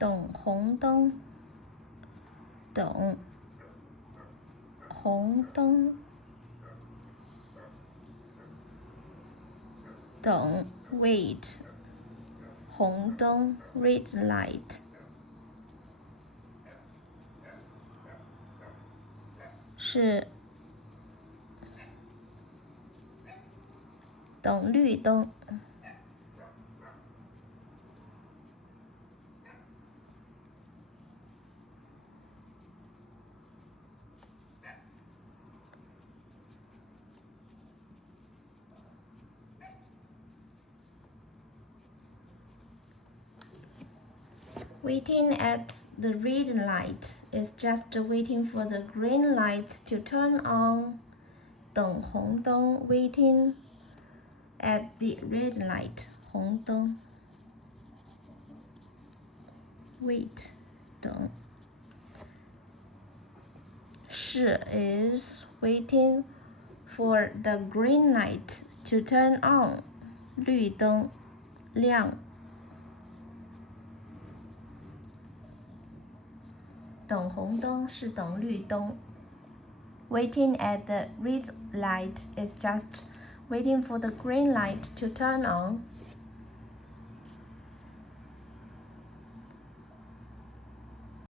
等红灯，等红灯，等 wait 红灯 red light 是等绿灯。Waiting at the red light is just waiting for the green light to turn on. 等红灯 waiting at the red light 红灯 wait 等是 is waiting for the green light to turn on 绿灯亮等红灯是等绿灯 Waiting at the red light is just waiting for the green light to turn on